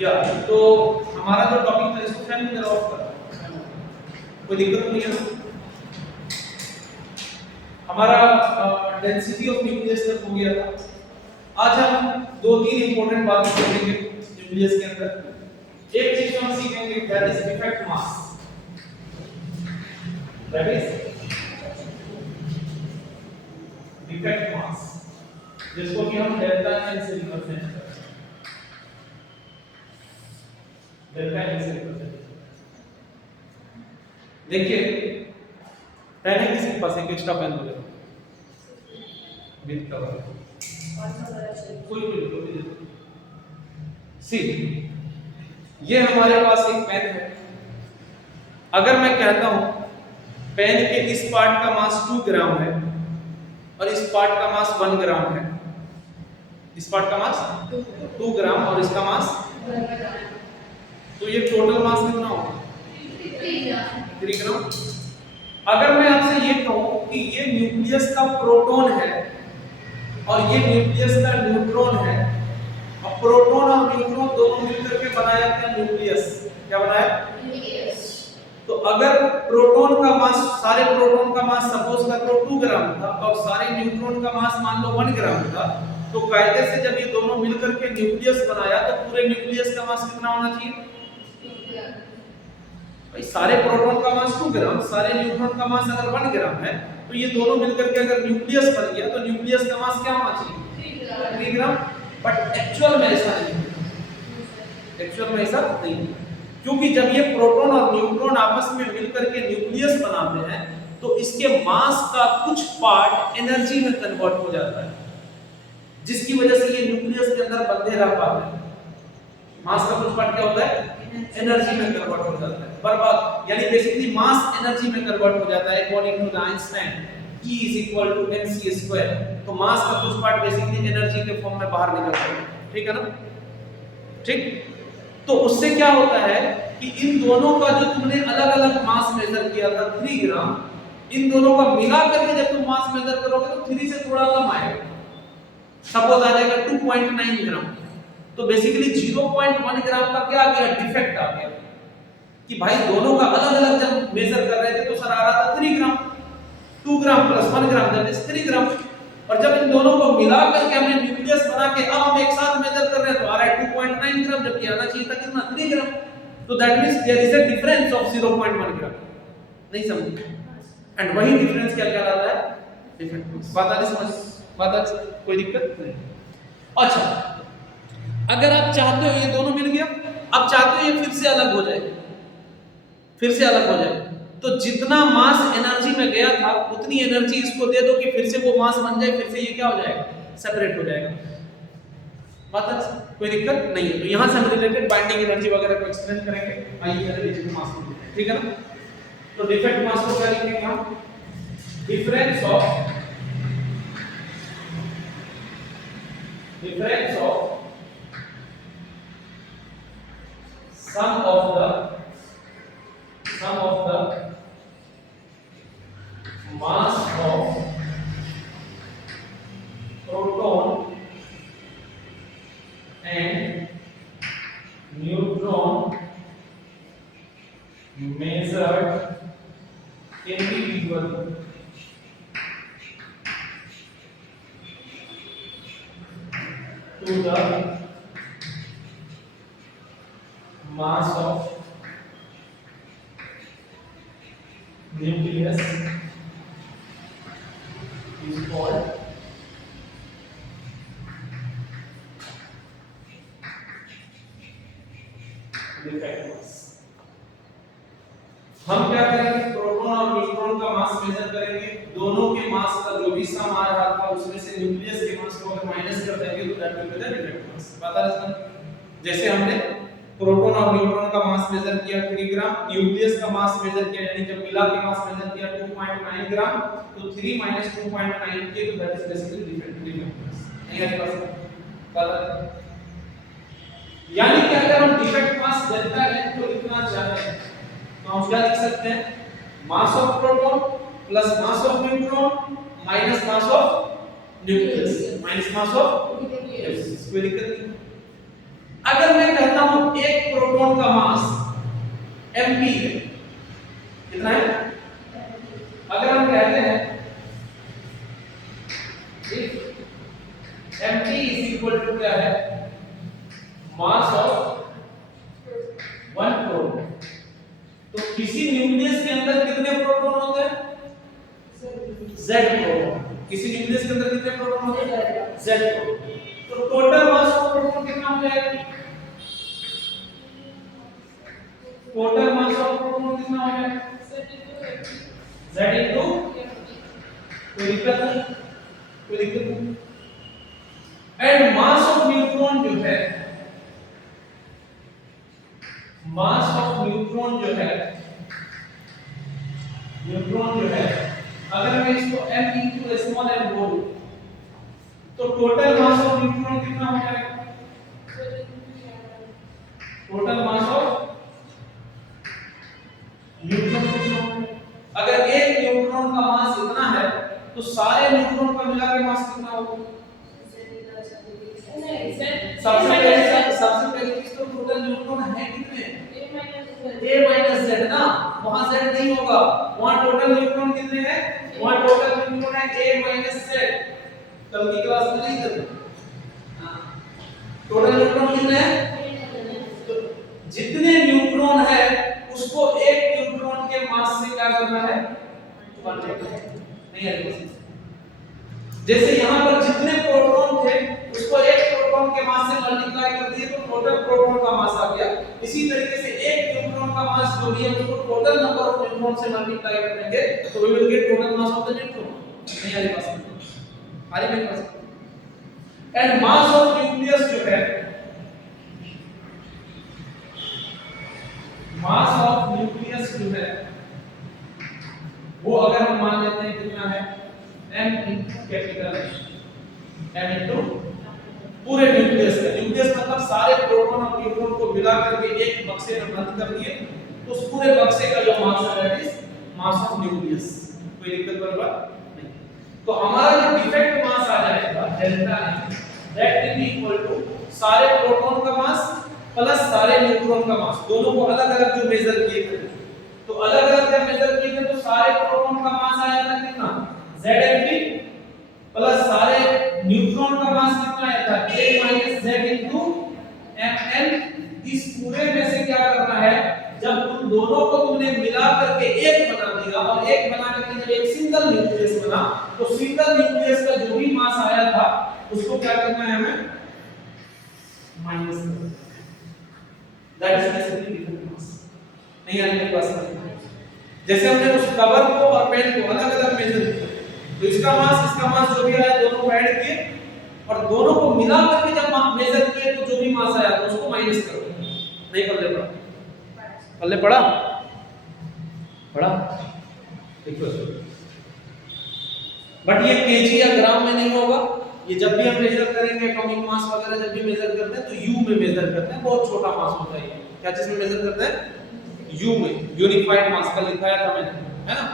या तो हमारा जो टॉपिक था इसको फैन में जरा ऑफ कर, कोई दिक्कत नहीं है। हमारा डेंसिटी ऑफ न्यूक्लियस तक हो गया था। आज हम दो तीन इंपॉर्टेंट बातें करेंगे न्यूक्लियस के अंदर। एक चीज हम सीखेंगे that is defect mass, that is defect mass, जिसको कि हम डेल्टा एन से रिप्रेजेंट करते हैं। डेल्टा एन से रिप्रेजेंट देखिए, पेन है किसी के पास एक एक्स्ट्रा पेन हो गया विद कवर, कोई सी, ये हमारे पास एक पेन है। अगर मैं कहता हूं पेन के इस पार्ट का मास 2 ग्राम है और इस पार्ट का मास 1 ग्राम है, इस पार्ट का मास 2 ग्राम और इसका मास, तो ये टोटल मास कितना होगा? 3 ग्राम। अगर मैं आपसे ये कहूं कि ये न्यूक्लियस का प्रोटॉन है और ये न्यूक्लियस का न्यूट्रॉन है, और प्रोटॉन और न्यूट्रॉन दोनों मिलकर के बनाया क्या न्यूक्लियस, क्या बनाया न्यूक्लियस। तो अगर प्रोटॉन का मास, सारे प्रोटॉन का मास सपोज कर लो 2 ग्राम था और सारे न्यूट्रॉन का मास मान लो 1 ग्राम था, तो कायदे से जब ये दोनों मिलकर के न्यूक्लियस बनाया तो पूरे न्यूक्लियस का मास कितना होना चाहिए भाई? सारे प्रोटॉन का मास 2 ग्राम, सारे न्यूट्रॉन का मास अगर 1 ग्राम है, तो ये दोनों मिलकर के अगर न्यूक्लियस बन गया तो न्यूक्लियस का मास क्या होना चाहिए? 3 ग्राम। बट एक्चुअल में ऐसा नहीं है, एक्चुअल में ऐसा नहीं है, क्योंकि जब ये प्रोटॉन और न्यूट्रॉन आपस में मिलकर के न्यूक्लियस बनाते हैं तो इसके मास का कुछ पार्ट एनर्जी में कन्वर्ट हो जाता है, जिसकी वजह से ये न्यूक्लियस के अंदर बंधे रह पाते हैं। मास का कुछ पार्ट क्या होता है? एनर्जी में कन्वर्ट हो जाता है, बर्बाद, यानी बेसिकली मास एनर्जी में कन्वर्ट हो जाता है according to Einstein, E = mc²। तो मास का कुछ पार्ट बेसिकली एनर्जी के फॉर्म में बाहर निकलता है, ठीक है ना? ठीक, तो उससे क्या होता है कि इन दोनों का जो तुमने अलग-अलग मास मेजर किया था 3 ग्राम, इन दोनों का मिला करके जब तुम मास मेजर करोगे तो 3 से थोड़ा कम आएगा, सपोज आ जाएगा 2.9 ग्राम। तो बेसिकली 0.1 ग्राम का क्या आ गया? डिफेक्ट आ गया कि भाई दोनों का अलग-अलग जब मेजर कर रहे थे तो सर आ रहा था 3 ग्राम, 2 gram plus 1 gram that is 3 ग्राम, और जब इन दोनों को मिला करके हमने न्यूक्लियस बना के अब हम एक साथ मेजर कर रहे हैं तो आ रहा है 2.9 ग्राम, जबकि आना चाहिए था कितना? 3 ग्राम। तो that means there is a difference of 0.1 gram. नहीं समझे? एंड वही डिफरेंस क्या कहलाता है? Defect mass. बात आ रही समझ? बात आ, कोई दिक्कत नहीं। अच्छा, अगर आप चाहते हो ये दोनों मिल गया, अब चाहते हो ये फिर से अलग हो जाए, फिर से अलग हो जाए, तो जितना मास एनर्जी में गया था उतनी एनर्जी इसको दे दो कि फिर से वो मास बन जाए, फिर से ये क्या हो जाएगा? सेपरेट हो जाएगा। मतलब कोई दिक्कत नहीं है। तो यहां से हम रिलेटेड बाइंडिंग एनर्जी वगैरह को एक्सप्लेन करेंगे। आइए पहले डिफेक्ट मास को, ठीक है ना? तो डिफेक्ट मास को क्या लिखेंगे हम? Difference of sum of the mass of proton and neutron measured individually to the mass of nucleus is called defect mass। हम क्या करेंगे? प्रोटॉन और न्यूट्रॉन का मास मेजर करेंगे, दोनों के मास का जो भी सम आ रहा था उसमें से न्यूक्लियस के मास को अगर माइनस कर देंगे तो that will be the defect mass. पता है? जैसे हमने प्रोटॉन और न्यूट्रॉन का मास मेजर किया 3 ग्राम, न्यूक्लियस का मास मेजर किया यानी जब मिला के मास मेजर किया 2.9 ग्राम, तो 3 - 2.9 के तो that is basically defect mass. नहीं है पास पता? यानी कि अगर हम डिफेक्ट मास डेल्टा एन को लिखना चाहते हैं तो हम क्या लिख सकते हैं? Mass of proton plus mass of neutron minus mass of nucleus, minus mass of nucleus. कोई दिक्कत नहीं। अगर मैं कहता हूं प्रोटॉन का मास mp है, कितना है? अगर हम कहते हैं if mp is equal to क्या है, मास ऑफ 1 प्रोटॉन, तो किसी न्यूक्लियस के अंदर कितने प्रोटॉन होते हैं? z proton. किसी न्यूक्लियस के अंदर कितने प्रोटॉन होते हैं? z proton. तो टोटल मास ऑफ प्रोटॉन कितना हो जाएगा? टोटल मास ऑफ प्रोटॉन कितना हो जाएगा? z इनटू, कोई दिक्कत नहीं, कोई दिक्कत नहीं। एंड मास ऑफ न्यूट्रॉन जो है, मास ऑफ न्यूट्रॉन जो है, न्यूट्रॉन जो है, अगर मैं इसको m इनटू स्मॉल m बोलूं तो टोटल मास ऑफ न्यूट्रॉन कितना हो जाएगा? टोटल मास ऑफ न्यूट्रॉन कितना हो? अगर एक न्यूट्रॉन का मास इतना है तो सारे न्यूट्रॉन का मिला के मास कितना होगा? सबसे पहले चीज तो टोटल न्यूट्रॉन है कितने? a माइनस z ना, वहां z नहीं होगा, वहां टोटल न्यूट्रॉन कितने हैं? वहां टोटल न्यूट्रॉन है a माइनस z। कल की क्लास में नहीं था, टोटल न्यूट्रॉन कितने हैं? तो जितने न्यूट्रॉन है उसको एक न्यूट्रॉन के मास से क्या करना है? नहीं है, जैसे यहां पर जितने प्रोटॉन थे उसको एक प्रोटॉन के मास से मल्टीप्लाई कर दिए तो टोटल प्रोटॉन का मास आ गया। इसी तरीके से एक न्यूट्रॉन का मास जो भी है उसको टोटल नंबर ऑफ न्यूट्रॉन से मल्टीप्लाई कर देंगे तो we will get total mass of the neutron. नहीं आ रही बात? आ रही मेरे पास? एंड मास ऑफ न्यूक्लियस जो है, मास ऑफ न्यूक्लियस जो है वो अगर हम मान लेते हैं कितना है? m into capital m into पूरे न्यूक्लियस का। न्यूक्लियस मतलब सारे प्रोटॉन और न्यूट्रॉन को मिला करके एक बक्से में बंद कर दिए तो उस पूरे बक्से का जो मास है that is mass of nucleus. कोई दिक्कत वाली बात नहीं। तो हमारा जो डिफेक्ट मास आ जाएगा delta n, that will be equal to सारे प्रोटॉन का मास प्लस सारे न्यूट्रॉन का मास, दोनों को अलग-अलग जो मेजर किए थे तो अलग-अलग जब मेजर किए थे तो सारे प्रोटॉन का मास आया था कितना? Zmp प्लस सारे न्यूट्रॉन का मास कितना आया था? a minus z into mn। इस पूरे में से क्या करना है? जब उन दोनों को तुमने मिला करके एक बना दिया और एक बना करके जब एक सिंगल न्यूक्लियस बना तो सिंगल न्यूक्लियस का जो भी मास आया था उसको क्या करना है हमें? माइनस करना। That is basically different mass. नहीं आने की बात। जैसे हमने उस कवर को और पेन को अलग-अलग मेजर किया तो इसका मास जो भी आया दोनों को ऐड किए और दोनों को मिला करके जब मेजर किए तो जो भी मास आया तो उसको माइनस करो। नहीं पल्ले पड़ा? पल्ले पड़ा? पड़ा? देखो बट ये केजी या ग्राम में नहीं होगा। ये जब भी हम मेजर करेंगे एटॉमिक मास वगैरह जब भी मेजर करते हैं तो यू में मेजर करते हैं। बहुत छोटा मास होता है ये। क्या चीज में मेजर करते हैं? यू में। यूनिफाइड मास का लिखाया था मैंने, है ना?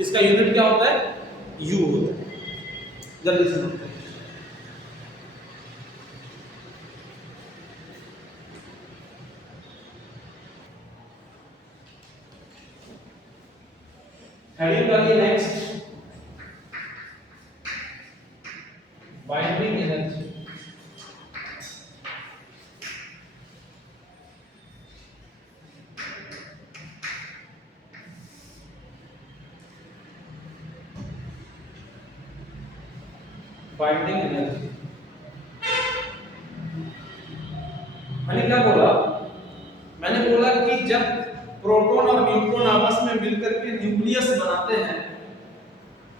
इसका यूनिट क्या होता है? यू होता है। जल्दी से नोट करें। हेडिंग करिए next, binding energy. Binding energy मैंने क्या बोला? मैंने बोला कि जब प्रोटॉन और न्यूट्रॉन आपस में मिलकर के न्यूक्लियस बनाते हैं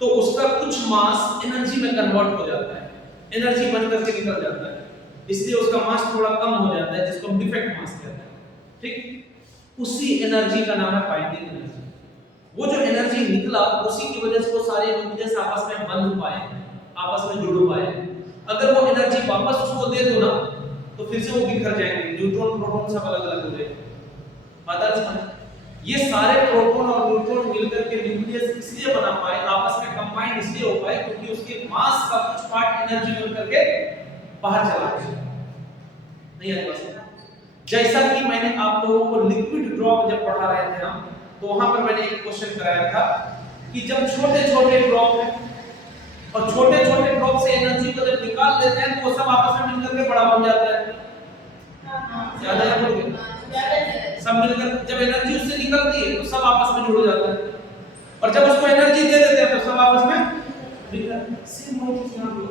तो उसका कुछ मास एनर्जी में कन्वर्ट हो जाता है, एनर्जी बन करके निकल जाता है, इसलिए उसका मास थोड़ा कम हो जाता है जिसको हम डिफेक्ट मास कहते हैं। ठीक, उसी एनर्जी का नाम है बाइंडिंग एनर्जी। वो जो एनर्जी निकला उसी की वजह से वो सारे न्यूक्लियस आपस में बंध पाए, आपस में जुड़ पाए। अगर वो एनर्जी वापस उसको दे दो ना तो फिर से वो बिखर जाएंगे, न्यूट्रॉन प्रोटॉन सब अलग-अलग हो जाएंगे। बात ये सारे प्रोटॉन और न्यूट्रॉन मिलकर के न्यूक्लियस इसलिए बना पाए, आपस में कंबाइन इसलिए हो पाए क्योंकि उसके मास का कुछ पार्ट एनर्जी मिल करके बाहर चला गया। नहीं है बस जैसा कि मैंने आप लोगों को लिक्विड ड्रॉप जब पढ़ा रहे थे हम, तो वहां पर मैंने एक क्वेश्चन कराया था कि जब छोटे छोटे ड्रॉप है और छोटे छोटे ड्रॉप से एनर्जी को जब निकाल देते हैं तो वो सब आपस में मिलकर के बड़ा बन जाता है। याद है बोल के सब मिलकर जब एनर्जी उससे निकलती है तो सब आपस में जुड़ जाता है, और जब उसको एनर्जी दे देते हैं तो सब आपस में सेम चीज यहां पे।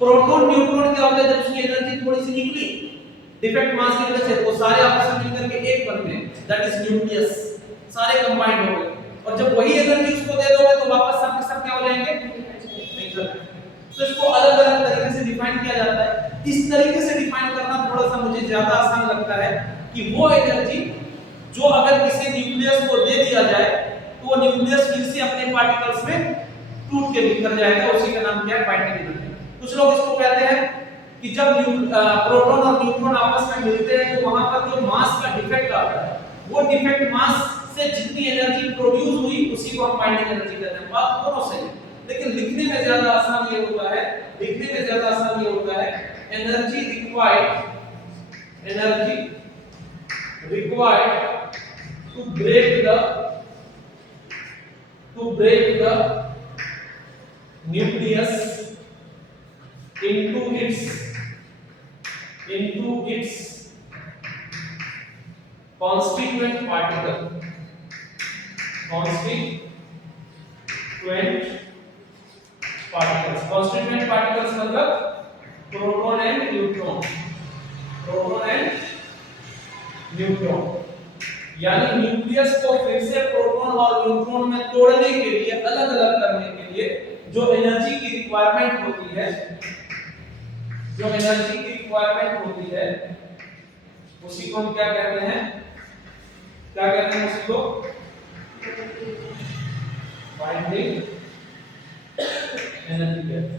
प्रोटॉन न्यूट्रॉन क्या होता है, जब उसकी एनर्जी थोड़ी सी निकली डिफेक्ट मास की वजह से वो सारे आपस में मिलकर के एक बन गए, दैट इज न्यूक्लियस, सारे कंबाइंड हो गए। और जब वही एनर्जी उसको दे दोगे तो वापस सब के सब क्या हो जाएंगे, निकल। तो इसको अलग अलग तरीके से डिफाइन किया जाता है। इस तरीके से डिफाइन करना थोड़ा सा मुझे ज्यादा आसान लगता है कि वो एनर्जी जो अगर किसी न्यूक्लियस को दे दिया जाए तो वो न्यूक्लियस फिर से अपने पार्टिकल्स में टूट के बिखर जाएगा, उसी का नाम क्या है, बाइंडिंग एनर्जी। कुछ लोग इसको कहते हैं कि जब प्रोटॉन और न्यूट्रॉन आपस में मिलते हैं तो वहां पर जो मास का डिफेक्ट आता है, वो डिफेक्ट मास से जितनी एनर्जी प्रोड्यूस हुई उसी को हम बाइंडिंग एनर्जी कहते हैं। बात दोनों सही है, लेकिन लिखने में ज्यादा आसान ये होता है, लिखने में ज्यादा आसान ये होता है energy required to break the nucleus into its constituent particles मतलब प्रोटॉन एंड न्यूट्रॉन, यानी न्यूक्लियस को फिर से प्रोटॉन और न्यूट्रॉन में तोड़ने के लिए, अलग अलग करने के लिए जो एनर्जी की रिक्वायरमेंट होती है, उसी को हम क्या कहते हैं, उसी को बाइंडिंग एनर्जी कहते हैं।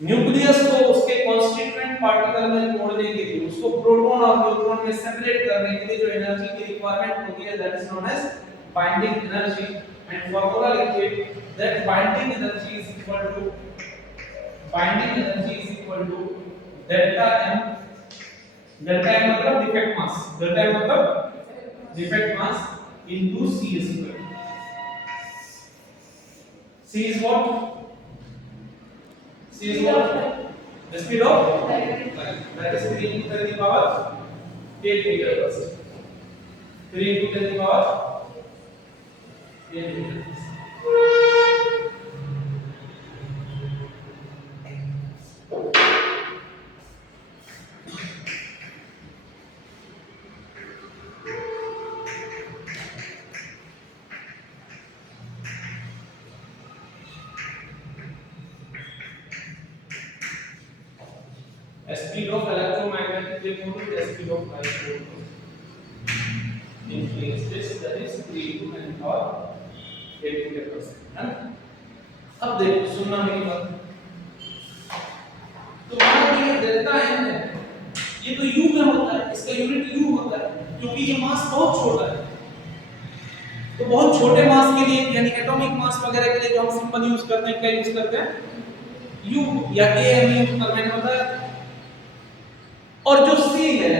न्यूक्लियस को उसके कॉन्स्टिट्यूएंट पार्टिकल में तोड़ने के लिए, उसको प्रोटॉन और न्यूट्रॉन में सेपरेट करने के लिए जो एनर्जी की रिक्वायरमेंट होती है, that is known as binding energy. And formula लिखिए that binding energy is equal to delta m मतलब defect mass into c square। c is what the speed of light, that is 3 into 10 to the power 8 meter per second, 3 into 10 to the power 8 meter per second। Speed of electromagnetic wave motion is speed of light motion in phase space, that is 3 into 10 to the power 8 meter per second। अब देखो, सुनना मेरी बात। तो मान लीजिए delta m है, ये तो u में होता है, इसका यूनिट u होता है, क्योंकि ये मास बहुत छोटा है। तो बहुत छोटे मास के लिए, यानी एटॉमिक मास वगैरह के लिए जो हम सिंबल यूज करते हैं, क्या यूज करते हैं, u या amu, मैंने बताया। और जो c है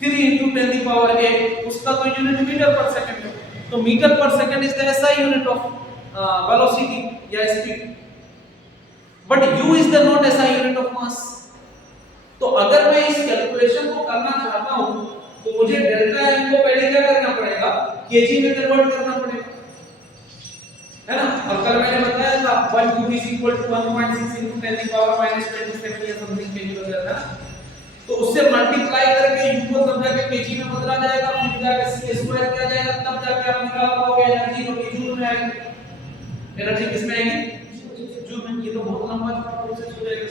3 into 10 to the power 8, उसका तो यूनिट मीटर पर सेकंड है, तो metre per second is the SI unit of velocity या speed, but u is the not SI unit of mass. तो अगर मैं इस कैलकुलेशन को करना चाहता हूं तो मुझे डेल्टा m को पहले क्या करना पड़ेगा, kg में कन्वर्ट करना पड़ेगा, है ना। और कल मैंने बताया था 1 cube is equal to 1.6 into 10 to the power -27 या समथिंग kg वगैरह था। तो उससे मल्टीप्लाई करके u को तब जाके kg में बदला जाएगा, फिर जाके c स्क्वायर किया जाएगा, तब जाके आप निकाल पाओगे एनर्जी, जो कि जूल में आएगी। एनर्जी किस में आएगी, जूल में। ये तो बहुत लंबा प्रोसेस हो जाएगा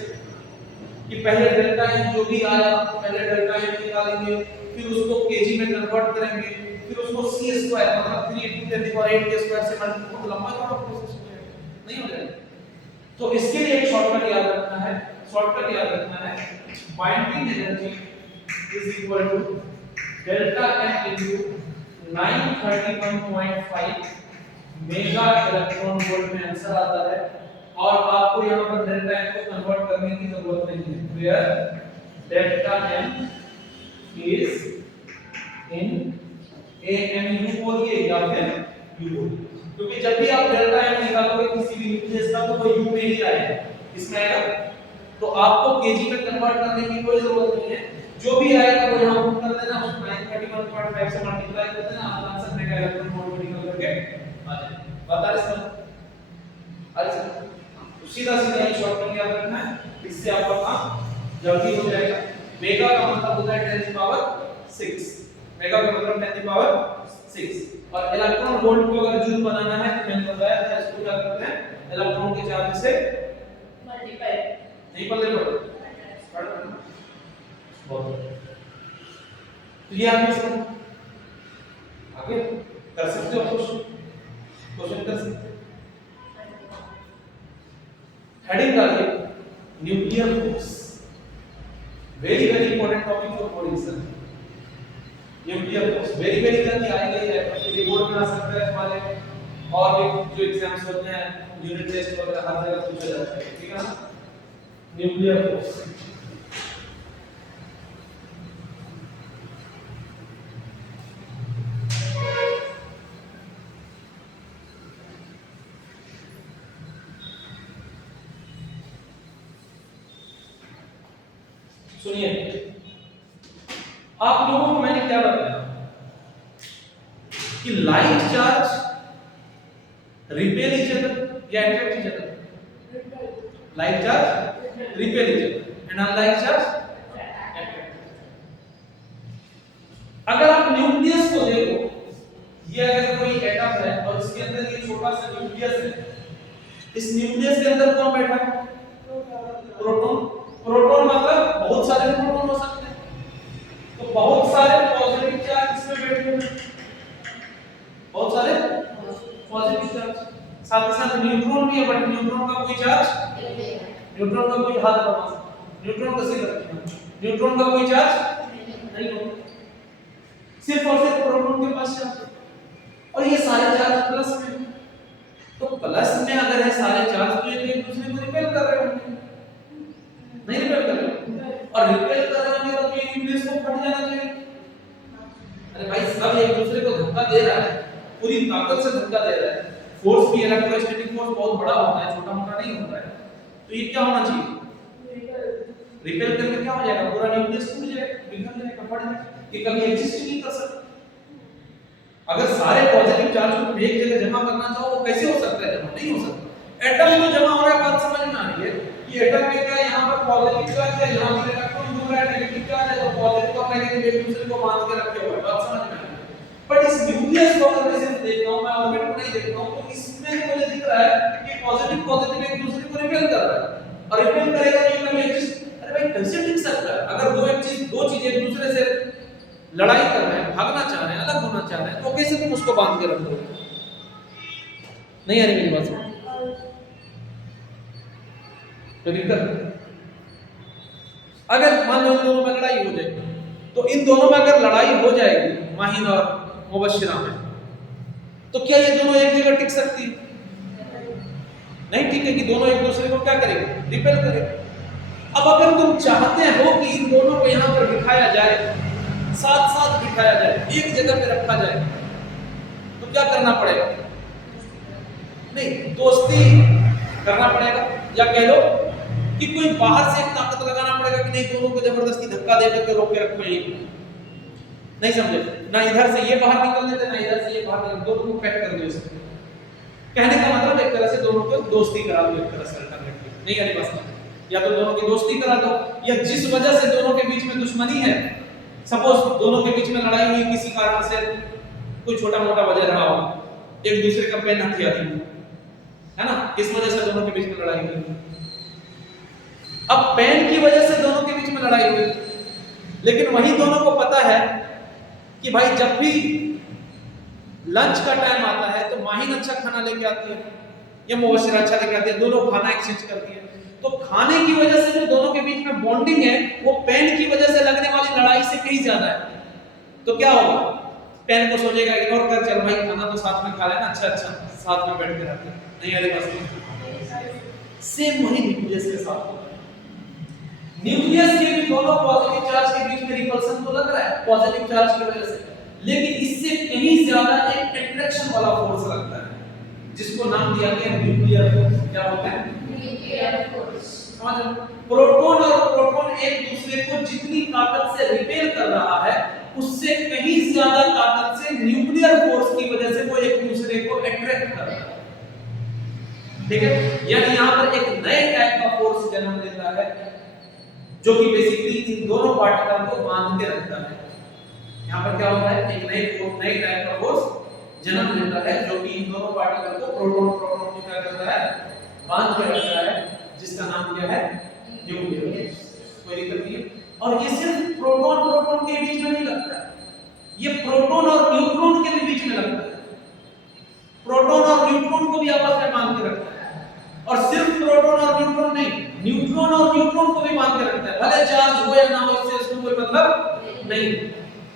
कि पहले डेल्टा m जो भी आया, पहले डेल्टा m निकालेंगे, फिर उसको kg में कन्वर्ट करेंगे, फिर उसको c स्क्वायर मतलब 3 into 10 to the power 8 के स्क्वायर से मल्टीप्लाई, बहुत लंबा प्रोसेस हो जाएगा, नहीं हो जाएगा। तो इसके लिए एक शॉर्टकट याद रखना है, binding energy is equal to delta m into 931.5 mega electron volt में आंसर आता है। और आपको यहाँ पर डेल्टा m को कन्वर्ट करने की जरूरत नहीं है, वेयर डेल्टा m AMU बोलिए या फिर U बोलिए, क्योंकि जब भी आप डेल्टा M निकालोगे किसी भी न्यूक्लियस का तो वो U में ही आएगा, इसमें आएगा। तो आपको केजी में कन्वर्ट करने की कोई जरूरत नहीं है, जो भी आएगा वो यहां पुट कर देना, उस 931.5 से मल्टीप्लाई कर देना, आपका आंसर निकल आएगा, इलेक्ट्रॉन वोल्ट निकल करके आ जाएगा। बता रहे समझ? अरे सर सीधा सीधा ये शॉर्टकट याद रखना है, इससे आपका काम जल्दी हो जाएगा। मेगा का मतलब होता है 10 की पावर 6, मेगा का मतलब 10 की पावर 6, और इलेक्ट्रॉन वोल्ट को अगर जूल बनाना है तो मैंने बताया था इसको क्या करते हैं, इलेक्ट्रॉन के चार्ज से मल्टीप्लाई नहीं पढ़ लेना बहुत। तो ये आपने समझ आगे कर सकते हो, क्वेश्चन कर सकते हो। हेडिंग डालिए nuclear force, very very important topic for boarding sir. Nuclear force very very जल्दी आएगा ही है, रिपोर्ट में आ सकता है तुम्हारे, और भी जो एग्जाम्स होते हैं यूनिट टेस्ट वगैरह हर जगह पूछा जाता है, ठीक है ना। न्यूक्लियर फोर्स सुनिए, आप लोगों को मैंने क्या बताया कि like charge repel each other या attract each other, like charge repel each other and unlike charge attract. अगर आप न्यूक्लियस को देखो, ये अगर कोई एटम है और इसके अंदर ये छोटा सा न्यूक्लियस है, इस न्यूक्लियस के अंदर कौन बैठा है? प्रोटॉन। प्रोटॉन मतलब बहुत सारे प्रोटॉन हो सकते हैं, तो बहुत सारे पॉजिटिव चार्ज इसमें बैठे हैं, बहुत सारे पॉजिटिव चार्ज, साथ ही साथ न्यूट्रॉन भी है, बट न्यूट्रॉन का कोई चार्ज, न्यूट्रॉन का कोई हाथ दबा, न्यूट्रॉन कैसे करते हैं, न्यूट्रॉन का कोई चार्ज नहीं होता, सिर्फ और सिर्फ प्रोटॉन के पास चार्ज, और ये सारे चार्ज प्लस में, तो प्लस में अगर है सारे चार्ज तो ये एक दूसरे को रिपेल कर रहे होंगे, नहीं रिपेल कर रहे, और रिपेल कर रहे होंगे तो ये न्यूक्लियस को फट जाना चाहिए। अरे भाई सब एक दूसरे को धक्का दे रहा है, पूरी ताकत से धक्का दे रहा है, फोर्स भी इलेक्ट्रोस्टैटिक फोर्स बहुत बड़ा होता है, छोटा मोटा नहीं होता है, तो ये क्या होना चाहिए, रिपेल करके क्या हो जाएगा, पूरा न्यूक्लियस टूट जाएगा, बिखर जाएगा, फट जाएगा, ये कभी एग्जिस्ट नहीं कर सकता। अगर सारे पॉजिटिव चार्ज को एक जगह जमा करना चाहो वो कैसे हो सकता है, जमा नहीं हो सकता। एटम में जमा हो रहा है, बात समझ में आ रही है कि एटम में क्या है, यहाँ पर पॉजिटिव चार्ज है, यहाँ पर इलेक्ट्रॉन दूर है, नेगेटिव चार्ज है, तो पॉजिटिव और नेगेटिव एक दूसरे को बांध के रखे हुए हैं, बात समझ में आ रही है। बट इस न्यूक्लियस को अगर मैं सिर्फ देखता हूं, मैं ऑर्बिट को नहीं देखता हूं, तो इसमें मुझे दिख रहा है कि पॉजिटिव पॉजिटिव एक दूसरे को रिपेल कर रहा है, और रिपेल करेगा तो ये कभी एग्जिस्ट, अरे भाई कैसे दिख सकता है, अगर दो चीज एक दूसरे से लड़ाई कर रहे हैं, भागना चाह रहे हैं, अलग होना चाह रहे हैं, तो कैसे तुम उसको बांध के रख दोगे, नहीं आ रही मेरी बात समझ, तो दिक्कत। अगर मान लो इन दोनों में लड़ाई हो जाए, तो इन दोनों में अगर लड़ाई हो जाएगी माहिन और मुबश्शिरा में, तो क्या ये दोनों एक जगह टिक सकती है, नहीं टिकेगी, दोनों एक दूसरे को क्या करेंगे, रिपेल करेंगे। अब अगर तुम चाहते हो कि इन दोनों को यहाँ पर बिठाया जाए, साथ साथ बिठाया जाए, एक जगह पे रखा जाए, तो क्या करना पड़ेगा, नहीं दोस्ती करना पड़ेगा, या कह लो कि कोई बाहर से एक ताकत लगाना पड़ेगा कि नहीं दोनों को जबरदस्ती धक्का दे करके रोक के रखो, ये नहीं समझे, ना इधर से ये बाहर निकल देते, ना इधर से ये बाहर निकल, दोनों को पैक कर दो इसमें। कहने का मतलब एक तरह से दोनों को दोस्ती करा दो, एक तरह से अल्टरनेटिव, नहीं आनी बात, या तो दोनों की दोस्ती करा दो, या जिस वजह से दोनों के बीच में दुश्मनी है, सपोज दोनों के बीच में लड़ाई हुई किसी कारण से, कोई छोटा मोटा वजह रहा हो, एक दूसरे का पेन हथिया दी है ना, इस वजह से दोनों के बीच में लड़ाई हुई। अब पेन की वजह से दोनों के बीच में लड़ाई हुई, लेकिन वही दोनों को पता है कि भाई जब भी लंच का टाइम आता है तो माहिन अच्छा खाना लेके आती है या मुबश्शिरा अच्छा लेके आती है, दोनों खाना एक्सचेंज करती है, तो खाने की वजह से जो दोनों के बीच में बॉन्डिंग है वो पेन की वजह से लगने वाली लड़ाई से कहीं ज्यादा है। तो क्या होगा, पेन को सोचेगा इग्नोर कर, चल भाई खाना तो साथ में खा लेना, अच्छा अच्छा साथ में बैठ के रहते हैं, नहीं अरे बस सेम वही न्यूक्लियस के साथ होता है। न्यूक्लियस के भी दोनों पॉजिटिव चार्ज के बीच में रिपल्सन तो लग रहा है पॉजिटिव चार्ज की वजह से, लेकिन इससे कहीं ज्यादा एक अट्रैक्शन वाला फोर्स लगता है जिसको नाम दिया गया न्यूक्लियर फोर्स। क्या होता है? Nuclear force. समझ रहे हो? प्रोटॉन और प्रोटॉन एक दूसरे को जितनी ताकत से रिपेल कर रहा है उससे कहीं ज्यादा ताकत से न्यूक्लियर फोर्स की वजह से वो एक दूसरे को अट्रैक्ट कर रहा है। ठीक है, यानी यहाँ पर एक नए टाइप का फोर्स जन्म लेता है जो कि बेसिकली इन दोनों पार्टिकल को बांध के रखता है। यहाँ पर क्या होता है? एक नए टाइप का फोर्स जन्म लेता है जो कि इन दोनों पार्टिकल को प्रोटॉन प्रोटॉन को क्या करता है? बांध के रखता है, जिसका नाम क्या है? Nuclear force. कोई दिक्कत नहीं है। और ये सिर्फ प्रोटॉन प्रोटॉन के बीच में नहीं लगता है, ये प्रोटॉन और न्यूट्रॉन के भी बीच में लगता है। प्रोटॉन और न्यूट्रॉन को भी आपस में बांध के रखता है। और सिर्फ प्रोटॉन और न्यूट्रॉन नहीं, न्यूट्रॉन और न्यूट्रॉन को भी बांध के रखता है। भले चार्ज हो या ना हो, इससे इसको कोई मतलब नहीं।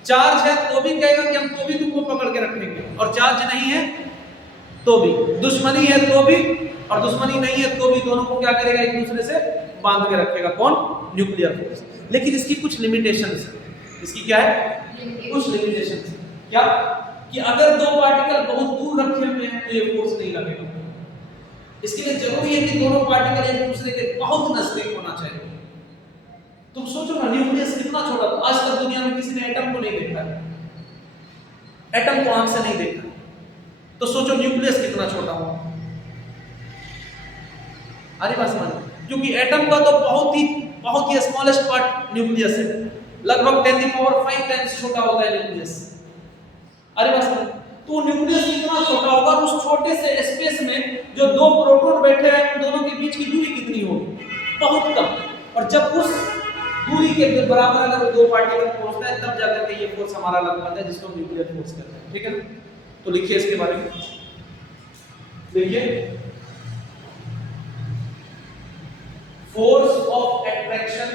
चार्ज है तो भी कहेगा कि हम तो भी तुमको पकड़ के रखेंगे, और चार्ज नहीं है तो भी, दुश्मनी है तो भी, और दुश्मनी नहीं है तो भी, दोनों को क्या करेगा? एक दूसरे से बांध के रखेगा। कौन? Nuclear force. लेकिन इसकी कुछ लिमिटेशंस है। इसकी क्या है? कुछ लिमिटेशंस। क्या? कि अगर दो पार्टिकल बहुत दूर रखे हुए हैं तो ये फोर्स नहीं लगेगा। इसके लिए जरूरी है कि दोनों पार्टिकल एक दूसरे के बहुत नजदीक होना चाहिए। तुम सोचो ना, न्यूक्लियस कितना छोटा था। आज तक दुनिया में किसी ने एटम को नहीं देखा, एटम को आंख से नहीं देखा, तो सोचो न्यूक्लियस कितना छोटा होगा। अरे बात समझ, क्योंकि एटम का तो बहुत ही स्मॉलेस्ट पार्ट न्यूक्लियस है, लगभग 10⁵ टाइम्स छोटा होता है न्यूक्लियस। अरे बात समझ, तो न्यूक्लियस कितना छोटा होगा, उस छोटे से स्पेस में जो दो प्रोटॉन बैठे हैं उन दोनों के बीच की दूरी कितनी होगी? बहुत कम। और जब उस दूरी के बराबर अगर दो पार्टिकल पहुंचता है तब जाकर के ये फोर्स हमारा लग पाता है, जिसको न्यूक्लियर फोर्स कहते हैं। ठीक है, तो लिखिए इसके बारे में। देखिए, फोर्स ऑफ अट्रैक्शन,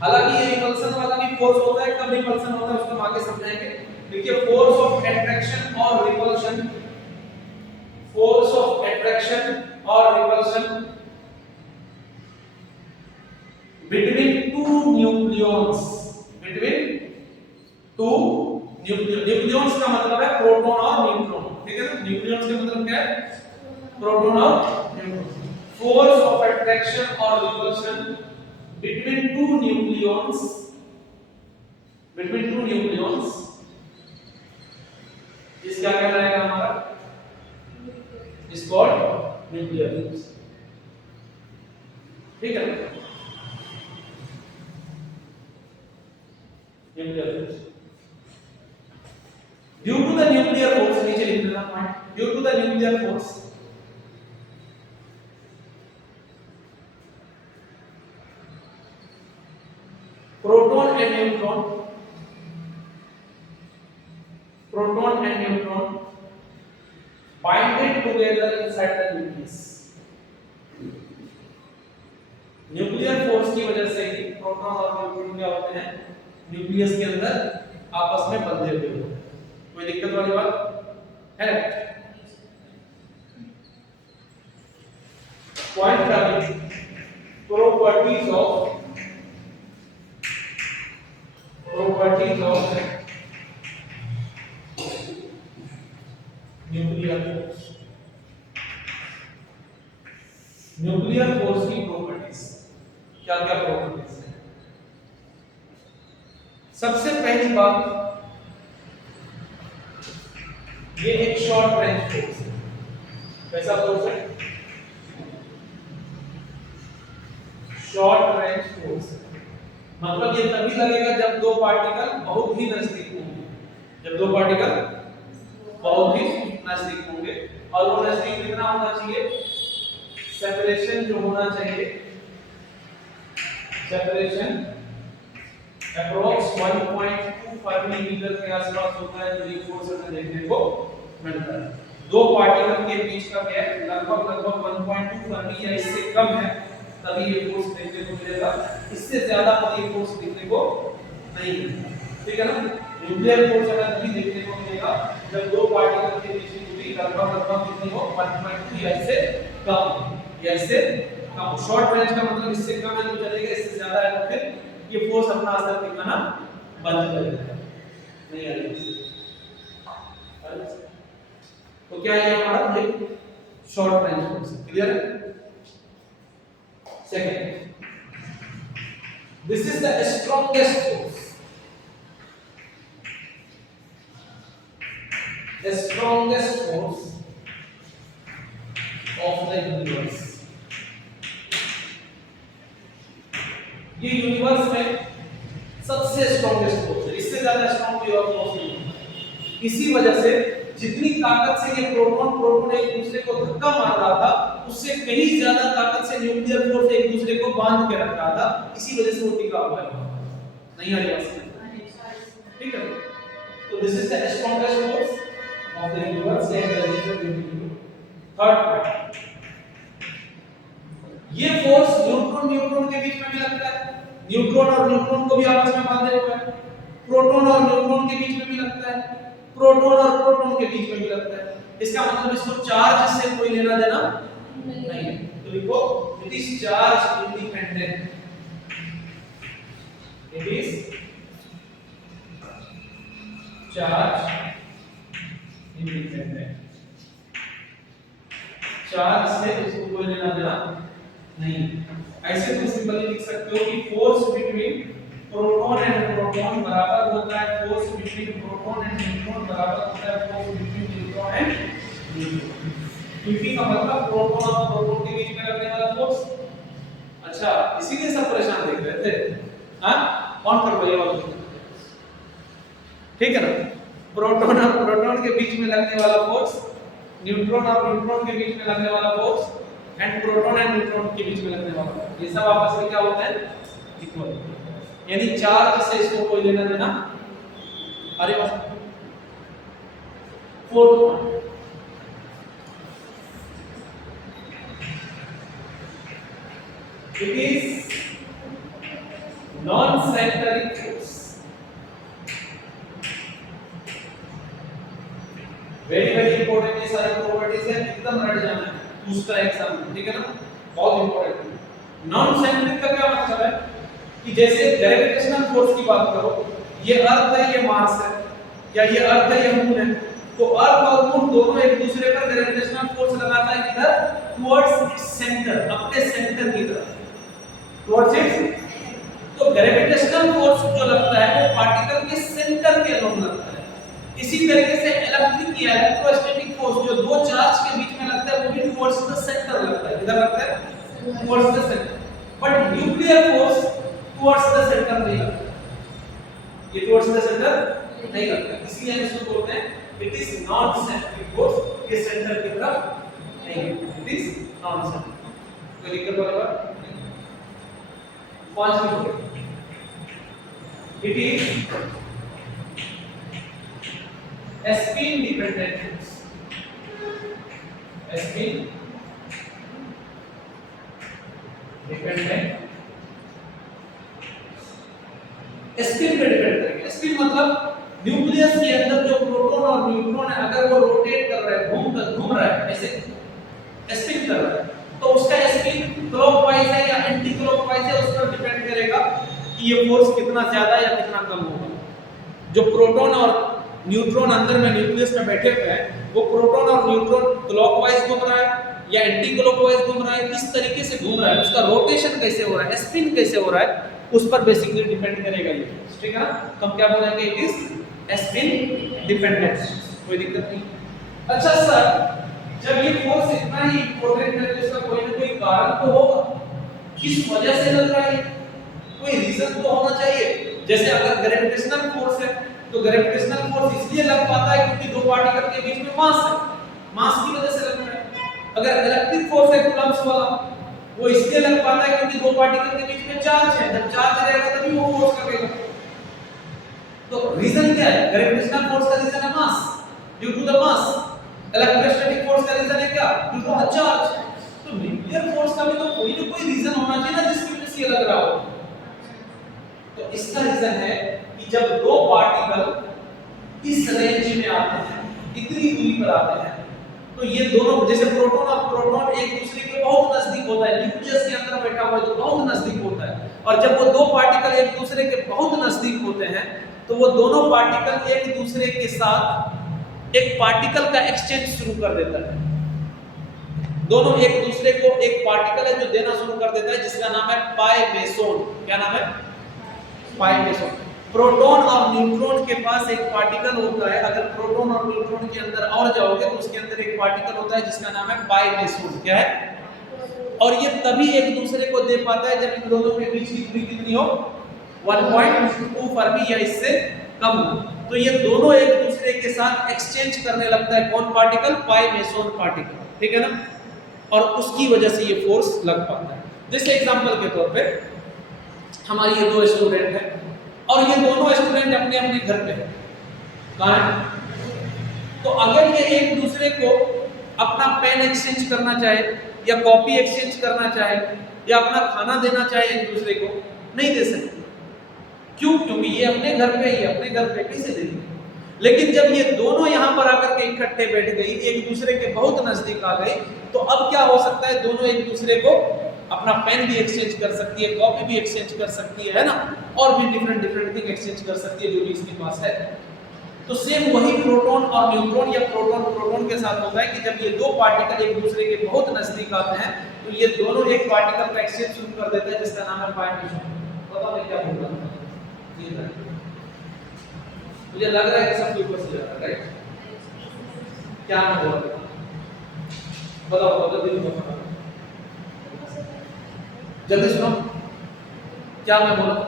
हालांकि ये रिपल्सन वाला भी फोर्स होता है, कब रिपल्सन होता है उसको हम आगे समझाएंगे। देखिए, फोर्स ऑफ अट्रैक्शन और रिपल्शन, फोर्स ऑफ अट्रैक्शन और repulsion between two nucleons, between two nucleons का मतलब है प्रोटॉन और न्यूट्रॉन। ठीक है ना, न्यूक्लियॉन्स का मतलब क्या है? प्रोटॉन और न्यूट्रॉन। फोर्स ऑफ अट्रैक्शन और repulsion between two nucleons, between two nucleons, इसका क्या रहेगा हमारा? इस कॉल्ड न्यूक्लियर फोर्स। ठीक है, nuclear force. Due to the nuclear force, नीचे लिख देना point, due to the nuclear force proton and neutron, proton and neutron binded together inside the nucleus. Nuclear force की वजह से ही प्रोटॉन और न्यूट्रॉन क्या होते हैं? न्यूक्लियस के अंदर आपस में बंधे हुए हो। कोई दिक्कत वाली बात है? पॉइंट क्या? Properties of nuclear force. Nuclear force की प्रॉपर्टीज क्या क्या प्रॉपर्टीज है? सबसे पहली बात, ये एक शॉर्ट रेंज फोर्स है। कैसा फोर्स है? शॉर्ट रेंज फोर्स है। मतलब ये तभी लगेगा जब दो पार्टिकल बहुत ही नजदीक होंगे, जब दो पार्टिकल बहुत ही नजदीक होंगे। और वो नजदीक कितना होना चाहिए? सेपरेशन जो होना चाहिए, सेपरेशन अप्रोक्स 1.2 फर्मी मीटर के आसपास होता है, जो ये फोर्स हमें देखने को मिलता है। दो पार्टिकल के बीच का गैप लगभग 1.2 फर्मी या इससे कम है, तभी ये फोर्स देखने को मिलेगा। इससे ज्यादा पर ये फोर्स देखने को नहीं मिलेगा। ठीक है ना, न्यूक्लियर फोर्स हमें तभी देखने को मिलेगा जब दो पार्टिकल के बीच की दूरी लगभग कितनी हो? 1.2 या इससे कम, या इससे कम। शॉर्ट रेंज का मतलब इससे कम है तो चलेगा, इससे ज्यादा है तो फिर ये फोर्स अपना असर दिखाना बंद कर देगा। नहीं आ रही। तो क्या है हमारा एक शॉर्ट रेंज फोर्स, क्लियर है? Second, this is the strongest force, the strongest force of the universe. ये यूनिवर्स में सबसे स्ट्रॉन्गेस्ट फोर्स है, इससे ज्यादा स्ट्रॉन्ग कोई और फोर्स नहीं है। इसी वजह से जितनी ताकत से ये प्रोटॉन एक दूसरे को धक्का मार रहा था, उससे कहीं ज्यादा ताकत से न्यूक्लियर फोर्स एक दूसरे को बांध के रख रहा था, इसी वजह से वो टिका हुआ है। नहीं आ रही बात? ठीक है। तो this is the strongest force of the universe and third point, ये फोर्स न्यूट्रॉन के बीच में भी लगता है, न्यूट्रॉन और न्यूट्रॉन को भी आपस में बांधे हुए है, प्रोटॉन और न्यूट्रॉन के बीच में भी लगता है, प्रोटॉन और प्रोटॉन के बीच में भी लगता है। इसका मतलब इसको चार्ज से कोई लेना देना नहीं है। तो लिखो it is charge independent, it is charge independent, charge से इसको कोई लेना देना नहीं। ऐसे तुम सिंपली लिख सकते हो कि force between proton and proton बराबर होता है force between proton and neutron बराबर होता है force between neutron and neutron. क्योंकि का मतलब प्रोटॉन और प्रोटॉन के बीच में लगने वाला फोर्स। अच्छा, इसीलिए सब परेशान देख रहे थे। हां, कौन कर रहा है वाला? ठीक है ना? प्रोटॉन और प्रोटॉन के बीच में लगने वाला फोर्स, न्यूट्रॉन और न्यूट्रॉन के बीच में लगने वाला force, and proton and neutron के बीच में लगने वाला, ये सब आपस में क्या होता है? इक्वल। यानी चार्ज से इसको कोई लेना देना। अरे वाह, fourth point, it is non centric force. Very important, ये सारे प्रॉपर्टीज है, एकदम रट जाना है दूसरा एग्जाम में, ठीक है ना? बहुत इंपॉर्टेंट। नॉन सेंटरिक का क्या मतलब है कि जैसे ग्रेविटेशनल फोर्स की बात करो, ये अर्थ है, ये मार्स है, या ये अर्थ है, ये मून है, तो अर्थ और मून दोनों एक दूसरे पर ग्रेविटेशनल फोर्स लगाता है किधर? टुवर्ड्स इट्स सेंटर, अपने सेंटर की तरफ, टुवर्ड्स इट्स। तो ग्रेविटेशनल फोर्स जो लगता है वो पार्टिकल के सेंटर के अलोंग लगता है। इसी तरीके से इलेक्ट्रिक या इलेक्ट्रोस्टैटिक फोर्स जो दो चार्ज के बीच में लगता है वो भी टुवर्ड्स द सेंटर लगता है। किधर लगता है? Towards the centre. But nuclear force towards the centre नहीं लगता, ये टुवर्ड्स द सेंटर नहीं लगता, इसलिए हम इसको बोलते हैं it is non centric force, ये सेंटर की तरफ नहीं, इट इज नॉन सेंट्रिक। तो लिख कर बराबर पांचवी, it is spin dependent force, spin dependent, spin पे डिपेंड करेगा। स्पिन मतलब न्यूक्लियस के अंदर जो प्रोटॉन और न्यूट्रॉन है, अगर वो रोटेट कर रहा है, घूम रहा है, ऐसे स्पिन कर रहा है, तो उसका स्पिन क्लॉकवाइज है या एंटी क्लॉकवाइज है, उस पर डिपेंड करेगा कि ये फोर्स कितना ज्यादा या कितना कम होगा। जो प्रोटॉन और न्यूट्रॉन अंदर में न्यूक्लियस में बैठे हुए हैं, वो प्रोटॉन और न्यूट्रॉन क्लॉकवाइज घूम रहा है या एंटी क्लॉकवाइज घूम रहा है, किस तरीके से घूम रहा है, उसका रोटेशन कैसे हो रहा है, स्पिन कैसे हो रहा है, उस पर बेसिकली डिपेंड करेगा ये, ठीक है ना? तो हम क्या बोलेंगे? इट इज स्पिन डिपेंडेंट, कोई दिक्कत नहीं। अच्छा सर, जब ये फोर्स इतना ही इंपॉर्टेंट है तो इसका कोई ना कोई कारण तो होगा, किस वजह से लग रहा है, कोई रीजन तो होना चाहिए। जैसे अगर ग्रेविटेशनल फोर्स है तो ग्रेविटेशनल फोर्स इसलिए लग पाता है क्योंकि दो पार्टिकल के बीच में मास है, मास की वजह से लग रहा है। अगर इलेक्ट्रिक फोर्स है कूलम्ब्स वाला, वो इसलिए लग पाता है क्योंकि दो पार्टिकल के बीच में चार्ज है, जब चार्ज रहेगा तभी वो फोर्स लगेगा। तो रीजन क्या है? ग्रेविटेशनल फोर्स का रीजन है mass, due to the mass. Electrostatic force का रीजन है क्या? Due to the charge. तो न्यूक्लियर फोर्स का भी तो कोई ना कोई रीजन होना चाहिए ना जिसकी वजह से ये लग रहा हो। तो इसका रीजन है कि जब दो पार्टिकल इस रेंज में आते हैं, इतनी दूरी पर आते हैं, तो ये दोनों, जैसे प्रोटॉन और प्रोटॉन एक दूसरे के बहुत नजदीक होता है, न्यूक्लियस के अंदर बैठा हुआ है तो बहुत नजदीक होता है, और जब वो दो पार्टिकल एक दूसरे के बहुत नजदीक होते हैं तो वो दोनों पार्टिकल एक दूसरे के साथ एक पार्टिकल का एक्सचेंज शुरू कर देता है। दोनों एक दूसरे को एक पार्टिकल है जो देना शुरू कर देता है, जिसका नाम है पाई मेसोन। क्या नाम है? पाई मेसोन। प्रोटॉन और न्यूट्रॉन के पास एक पार्टिकल होता है। अगर प्रोटॉन और न्यूट्रॉन के अंदर और जाओगे तो उसके अंदर एक पार्टिकल होता है जिसका नाम है पाई मेसोन। क्या है? और ये तभी एक दूसरे को दे पाता है जब इन दोनों के बीच की दूरी कितनी हो, 1.2 फर्मी या इससे कम हो। तो ये दोनों एक दूसरे के साथ एक्सचेंज करने लगता है। कौन पार्टिकल? पाई मेसोन पार्टिकल। ठीक है ना? और उसकी वजह से ये फोर्स लग पाता है। जैसे एग्जांपल के तौर पे हमारी ये दो स्टूडेंट हैं और ये दोनों स्टूडेंट अपने अपने घर पे हैं। कहाँ हैं? तो अगर ये एक दूसरे को अपना पेन एक्सचेंज करना चाहे या कॉपी एक्सचेंज करना चाहे या अपना खाना देना चाहे एक दूसरे को, नहीं दे सकते। क्यों? क्योंकि ये अपने घर पे, ये अपने घर पे, कैसे देंगे? लेकिन जब ये दोनों यहाँ पर आकर के इकट्ठे बैठ गई, एक दूसरे के बहुत नजदीक आ गई, तो अब क्या हो सकता है? दोनों एक दूसरे को अपना पेन भी एक्सचेंज कर सकती है, कॉपी भी एक्सचेंज कर सकती है ना, और भी डिफरेंट थिंग एक्सचेंज कर सकती है जो भी इसके पास है। तो सेम वही प्रोटॉन और न्यूट्रॉन या प्रोटॉन प्रोटॉन के साथ होता है कि जब ये दो पार्टिकल एक दूसरे के बहुत नजदीक आते हैं तो ये दोनों एक पार्टिकल का एक्सचेंज शुरू कर देते हैं जिसका नाम है पाई मेसोन। पता नहीं क्या बोल रहा हूं? मुझे लग रहा है कि सब ऊपर से जा रहा है, राइट? क्या मैं बोल रहा हूं? बताओ दिल को जल्दी सुनो। क्या मैं बोल रहा हूं?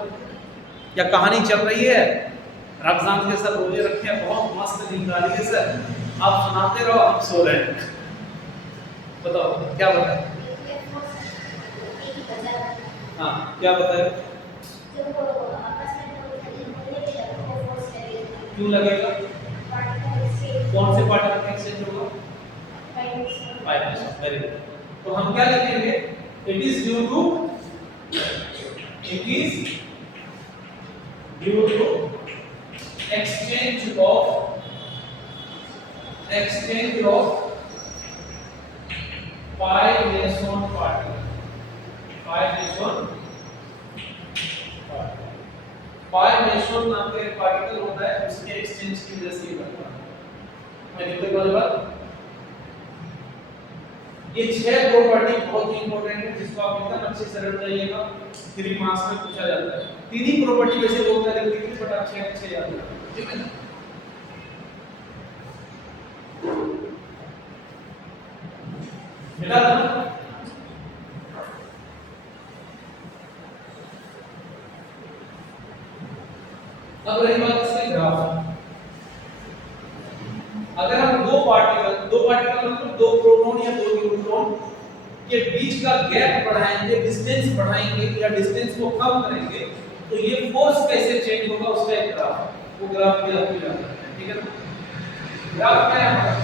क्या कहानी चल रही है? रमजान के सर रोजे रखे हैं, बहुत मस्त नींद आ रही है सर, आप सुनाते रहो, हम सो रहे हैं। बताओ क्या बताए? हाँ क्या बताए? क्यों लगेगा? कौन से पार्टिकल का एक्सचेंज होगा? Pi meson. Very good. तो हम क्या लिखेंगे? It is due to exchange of pi meson particle। pi meson नाम का एक पार्टिकल होता है, उसके एक्सचेंज की वजह से बनता है। मैं लिखने वाली बात, ये 6 प्रॉपर्टी बहुत ही इंपॉर्टेंट है जिसको आप एकदम अच्छे से रट जाइएगा, 3 मार्क्स में पूछा जाता है। 3 ही प्रॉपर्टी वैसे बोलता है लेकिन बट अच्छे अच्छे याद रखना, ठीक है ना? मिला ना? अब रही बात इसके ग्राफ। अगर हम दो पार्टिकल मतलब दो प्रोटॉन या दो न्यूट्रॉन के बीच का गैप बढ़ाएंगे, डिस्टेंस बढ़ाएंगे या डिस्टेंस को कम करेंगे, तो ये फोर्स कैसे चेंज होगा उसका एक ग्राफ, वो ग्राफ भी आपको याद रखना है, ठीक है ना? ग्राफ क्या है हमारा?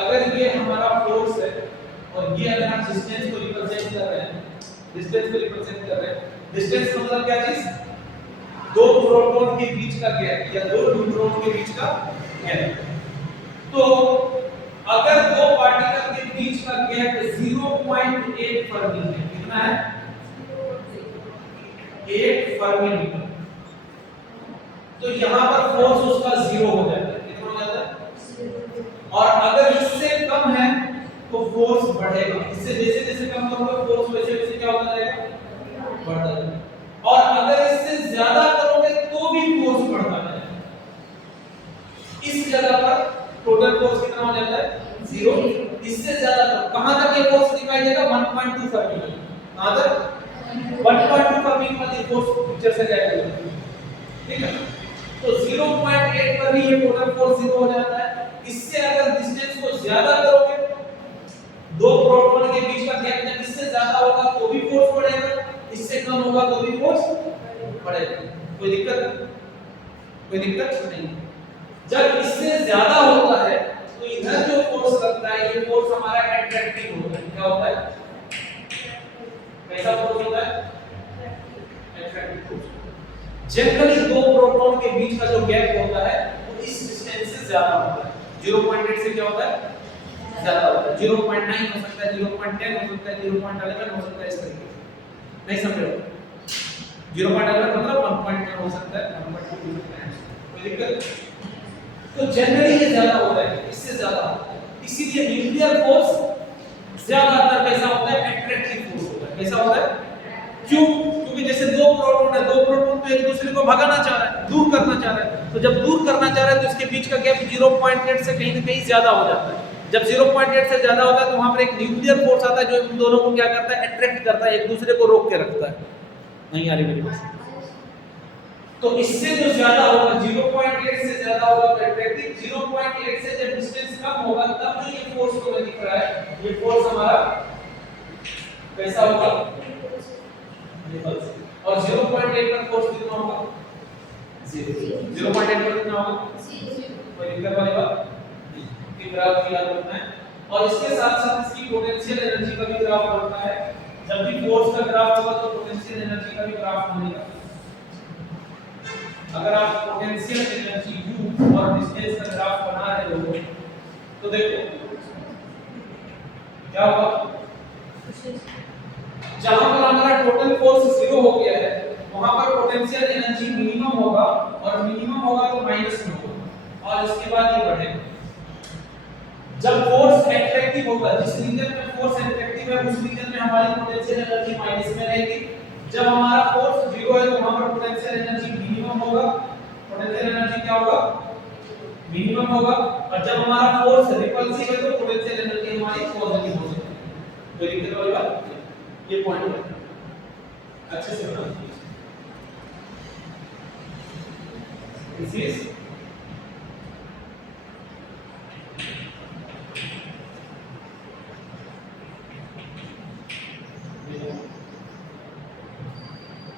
अगर ये हमारा फोर्स है और ये अगर हम डिस्टेंस को रिप्रेजेंट कर रहे हैं, डिस्टेंस मतलब क्या चीज? दो प्रोटॉन के बीच का गैप या दो न्यूट्रॉन के बीच का गैप। तो अगर दो पार्टिकल के बीच का गैप 0.8 फर्मी है, कितना है? 8 फर्मी मीटर, तो यहां पर फोर्स उसका 0 हो जाता है। कितना हो जाता है? और अगर इससे कम है तो फोर्स बढ़ेगा, इससे जैसे जैसे कम होगा फोर्स वैसे वैसे क्या होता जाएगा? बढ़ता जाएगा। और अगर इससे ज्यादा करोगे तो भी फोर्स बढ़ता जाएगा। इस जगह पर टोटल फोर्स कितना हो जाता है? 0। इससे ज्यादा तो कहां तक ये फोर्स दिखाई देगा? 1.2 फर्मी। कहां तक? 1.2 फर्मी पर ये फोर्स पिक्चर से जाएगा, ठीक है? तो 0.8 पर भी ये टोटल फोर्स 0 हो जाता है। इससे अगर डिस्टेंस को ज्यादा करोगे, दो प्रोटॉन के बीच का गैप जब इससे ज्यादा होगा तो भी फोर्स बढ़ेगा, इससे कम होगा तो भी फोर्स बढ़ेगा। कोई दिक्कत? कोई दिक्कत नहीं। जब इससे ज्यादा होता है तो इधर जो फोर्स लगता है ये फोर्स हमारा एट्रैक्टिव होता है। क्या होता है? कैसा फोर्स होता है? Attractive force. जनरली दो प्रोटॉन के बीच का जो गैप होता है वो इस डिस्टेंस से ज्यादा होता है। 0.8 से क्या होता है? ज्यादा होता है। 0.9 हो सकता है, 0.10 हो सकता है, 0.11 हो सकता है, इस तरीके से। नहीं समझ रहे? 0.11 मतलब 1.1 हो सकता है, 1.2 हो सकता है, कोई दिक्कत? तो जनरली ये ज्यादा होता है, इससे ज्यादा। इसीलिए न्यूक्लियर फोर्स ज्यादातर कैसा होता है? एट्रैक्टिव फोर्स होता है। कैसा होता है? क्यों? क्योंकि जैसे दो प्रोटॉन है, दो प्रोटॉन तो एक दूसरे को भगाना चाह रहा है, दूर करना चाह रहा है। तो जब दूर करना चाह रहा है तो इसके बीच का गैप 0.8 से कहीं ना कहीं ज्यादा हो जाता है। जब 0.8 से ज्यादा होता है तो वहां पर एक न्यूक्लियर फोर्स आता है जो इन दोनों को क्या करता है? अट्रैक्ट करता है, एक दूसरे को रोक के रखता है। नहीं आ रही मेरी बात? तो इससे जो ज्यादा होगा 0.8 से ज्यादा होगा तो अट्रैक्टिव, 0.8 से जब डिस्टेंस कम होगा तब जो ये फोर्स को दिख रहा है, ये फोर्स हमारा कैसा होगा? रिपल्सिव। और 0.8 पर फोर्स कितना होगा? 0. 0.8 पर कितना होगा? 0. कोई दिक्कत वाली बात नहीं, कि ग्राफ याद रखना है। और इसके साथ साथ इसकी पोटेंशियल एनर्जी का भी ग्राफ बनता है। जब भी फोर्स का ग्राफ होगा तो पोटेंशियल एनर्जी का भी ग्राफ बनेगा। अगर आप पोटेंशियल एनर्जी U और डिस्टेंस का ग्राफ बना रहे हो तो देखो क्या होगा? जहां पर हमारा टोटल फोर्स 0 हो गया है वहां पर पोटेंशियल एनर्जी मिनिमम होगा, और मिनिमम होगा तो माइनस में होगा, और इसके बाद ये बढ़ेगा। जब फोर्स एट्रैक्टिव होगा, जिस रीजन में फोर्स एट्रैक्टिव है उस रीजन में हमारी पोटेंशियल एनर्जी माइनस में रहेगी। जब हमारा फोर्स 0 है तो वहां पर पोटेंशियल एनर्जी मिनिमम होगा, पोटेंशियल एनर्जी क्या होगा? मिनिमम होगा। और जब हमारा फोर्स रिपल्सिव है तो पोटेंशियल एनर्जी हमारी पॉजिटिव हो सकती है। कोई दिक्कत वाली बात? ये पॉइंट है, अच्छे से बना दीजिए। दिस इज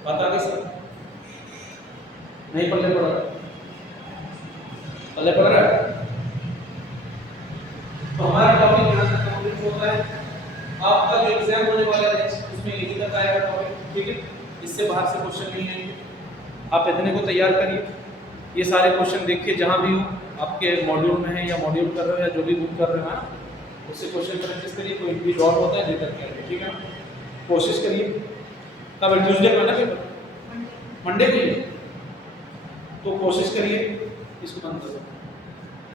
बता के सर नहीं पल्ले पड़ रहा, पल्ले पड़ रहा है। तो हमारा टॉपिक यहाँ तक कंप्लीट होता है। आपका जो एग्जाम होने वाला है उसमें यही तक आएगा टॉपिक, ठीक है? इससे बाहर से क्वेश्चन नहीं आएंगे। आप इतने को तैयार करिए, ये सारे क्वेश्चन देखिए जहाँ भी हो, आपके मॉड्यूल में है या मॉड्यूल कर रहे हो या जो भी बुक कर रहे हो ना, उससे क्वेश्चन प्रैक्टिस करिए। कोई भी डॉट होता है लेकर के आइए, ठीक है? कोशिश करिए। कब? ट्यूसडे को है ना पेपर? मंडे को ही, तो कोशिश करिए इसको बंद करो।